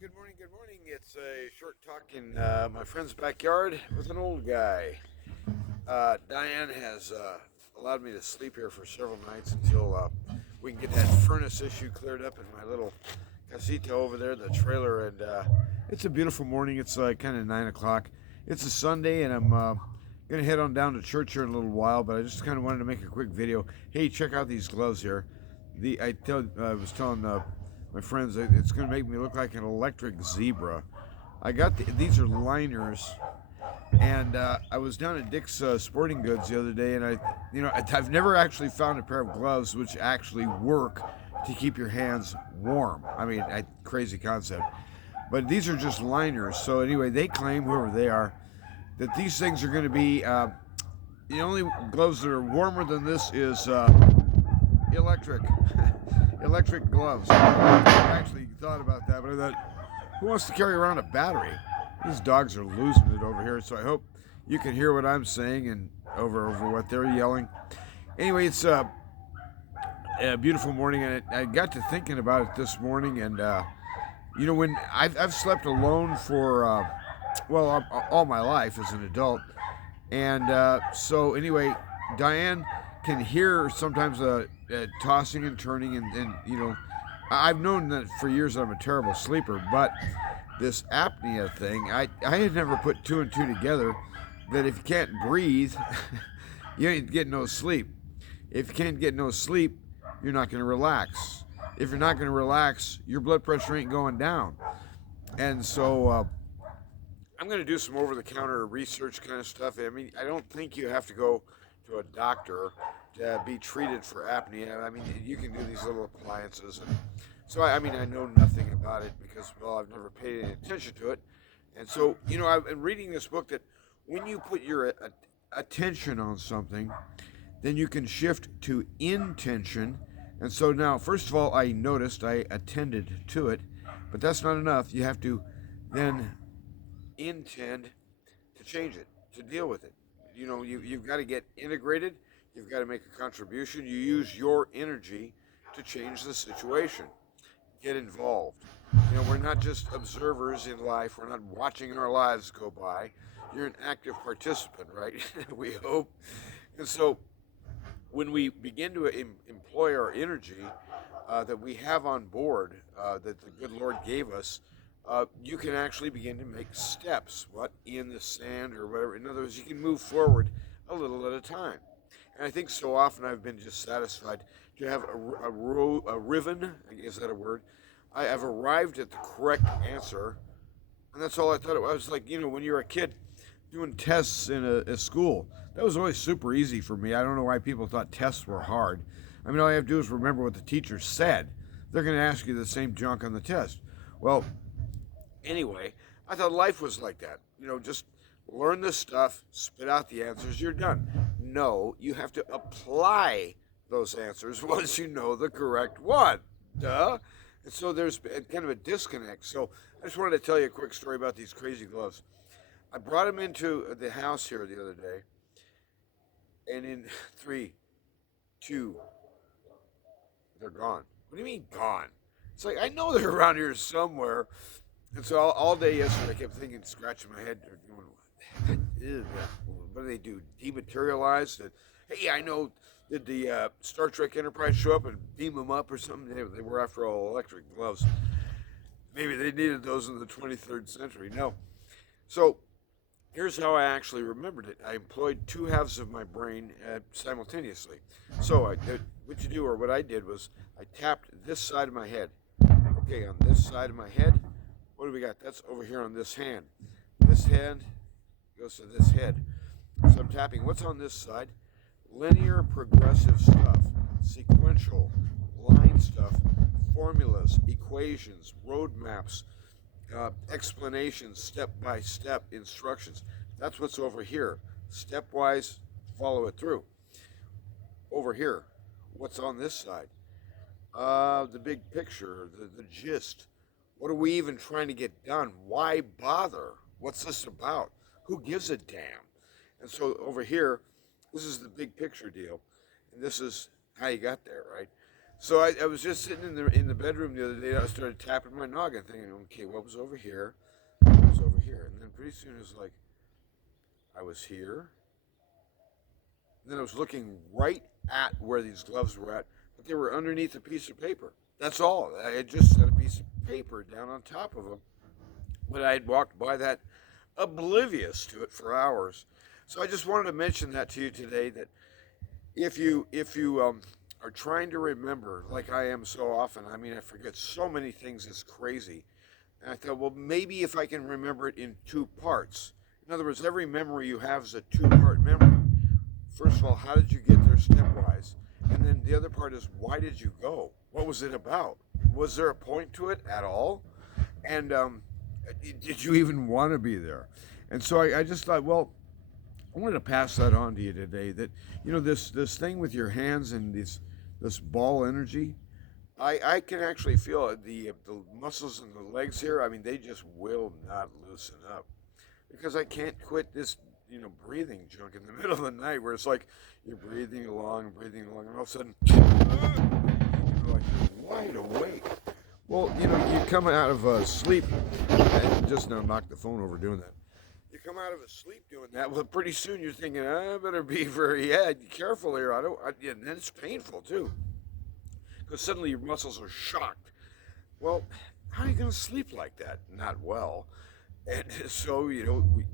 Good morning, good morning. It's a short talk in my friend's backyard with an old guy. Diane has allowed me to sleep here for several nights until we can get that furnace issue cleared up in my little casita over there, the trailer. And it's a beautiful morning. It's kind of 9 o'clock. It's a Sunday, and I'm going to head on down to church here in a little while, but I just kind of wanted to make a quick video. Hey, check out these gloves here. I was telling my friends it's going to make me look like an electric zebra. These are liners, and I was down at Dick's Sporting Goods the other day, and I've never actually found a pair of gloves which actually work to keep your hands warm. I mean, crazy concept. But these are just liners. So anyway, they claim, whoever they are, that these things are going to be the only gloves that are warmer than this is electric. Electric gloves. I actually thought about that, but I thought, who wants to carry around a battery? These dogs are losing it over here, so I hope you can hear what I'm saying and over what they're yelling. Anyway, it's a beautiful morning, and I got to thinking about it this morning, and when I've slept alone for all my life as an adult, and so anyway, Diane can hear sometimes tossing and turning, and I've known that for years that I'm a terrible sleeper, but this apnea thing, I had never put two and two together, that if you can't breathe, you ain't getting no sleep. If you can't get no sleep, you're not going to relax. If you're not going to relax, your blood pressure ain't going down. And so I'm going to do some over-the-counter research kind of stuff. I mean, I don't think you have to go to a doctor to be treated for apnea. I mean, you can do these little appliances. And so, I know nothing about it because, well, I've never paid any attention to it. And so, I've been reading this book that when you put your attention on something, then you can shift to intention. And so now, first of all, I noticed I attended to it, but that's not enough. You have to then intend to change it, to deal with it. You've got to get integrated. You've got to make a contribution. You use your energy to change the situation. Get involved. We're not just observers in life. We're not watching our lives go by. You're an active participant, right? We hope. And so when we begin to employ our energy that we have on board, that the good Lord gave us, you can actually begin to make steps, in the sand or whatever. In other words, you can move forward a little at a time. And I think so often I've been just satisfied to have a riven, is that a word? I have arrived at the correct answer, and that's all I thought it was. I was like, when you're a kid doing tests in a school, that was always super easy for me. I don't know why people thought tests were hard. I mean, all you have to do is remember what the teacher said. They're going to ask you the same junk on the test. Well, anyway, I thought life was like that. Just learn this stuff, spit out the answers, you're done. No, you have to apply those answers once you know the correct one. Duh. And so there's kind of a disconnect. So I just wanted to tell you a quick story about these crazy gloves. I brought them into the house here the other day, and in 3, 2, they're gone. What do you mean gone? It's like, I know they're around here somewhere. And so all day yesterday, I kept thinking, scratching my head, what do they do? Dematerialize? Hey, I know. Did the Star Trek Enterprise show up and beam them up or something? They were, after all, electric gloves. Maybe they needed those in the 23rd century. No. So here's how I actually remembered it. I employed two halves of my brain simultaneously. So what I did was I tapped this side of my head. Okay, on this side of my head, what do we got? That's over here on this hand. This hand goes to this head. So I'm tapping. What's on this side? Linear progressive stuff, sequential, line stuff, formulas, equations, roadmaps, explanations, step-by-step instructions. That's what's over here. Stepwise, follow it through. Over here, what's on this side? The big picture, the gist. What are we even trying to get done? Why bother? What's this about? Who gives a damn? And so over here, this is the big picture deal. And this is how you got there, right? So I was just sitting in the bedroom the other day. I started tapping my noggin, thinking, okay, what was over here? What was over here? And then pretty soon it was like I was here. And then I was looking right at where these gloves were at, but they were underneath a piece of paper. That's all. I had just set a piece of paper down on top of them, but I had walked by that oblivious to it for hours. So I just wanted to mention that to you today. That if you are trying to remember, like I am so often, I mean, I forget so many things. It's crazy. And I thought, well, maybe if I can remember it in two parts. In other words, every memory you have is a two-part memory. First of all, how did you get there stepwise? And then the other part is, why did you go? What was it about? Was there a point to it at all? And did you even want to be there? And so I just thought, well, I wanted to pass that on to you today. That this thing with your hands and this ball energy, I can actually feel it. The muscles in the legs here. I mean, they just will not loosen up because I can't quit this breathing junk in the middle of the night where it's like you're breathing along, and all of a sudden, you're like wide awake. Well, you come out of sleep, and just now knock the phone over doing that. You come out of a sleep doing that. Well, pretty soon you're thinking, I better be very careful here. And then it's painful too, because suddenly your muscles are shocked. Well, how are you going to sleep like that? Not well. And so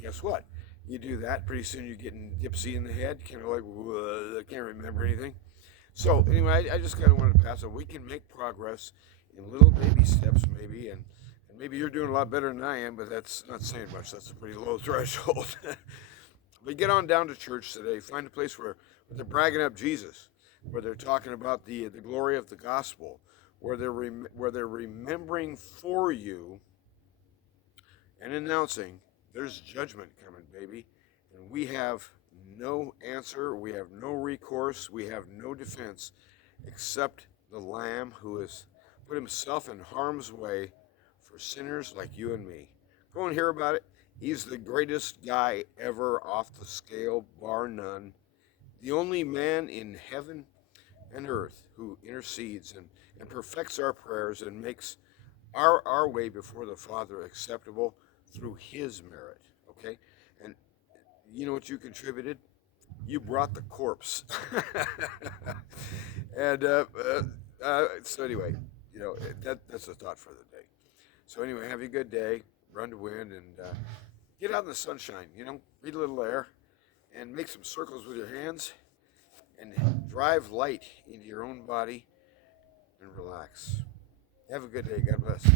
guess what? You do that, pretty soon you're getting dipsy in the head, kind of like, I can't remember anything. So anyway, I just kind of wanted to pass it. We can make progress in little baby steps, maybe, and maybe you're doing a lot better than I am, but that's not saying much. That's a pretty low threshold. But get on down to church today. Find a place where they're bragging up Jesus, where they're talking about the glory of the gospel, where they're remembering for you and announcing there's judgment coming, baby. And we have no answer. We have no recourse. We have no defense except the Lamb who has put himself in harm's way for sinners like you and me. Go and hear about it. He's the greatest guy ever off the scale, bar none. The only man in heaven and earth who intercedes and perfects our prayers and makes our way before the Father acceptable through his merit, okay? And you know what you contributed? You brought the corpse. And so anyway, that's a thought for the day. So anyway, have a good day. Run to win and get out in the sunshine, breathe a little air and make some circles with your hands and drive light into your own body and relax. Have a good day. God bless.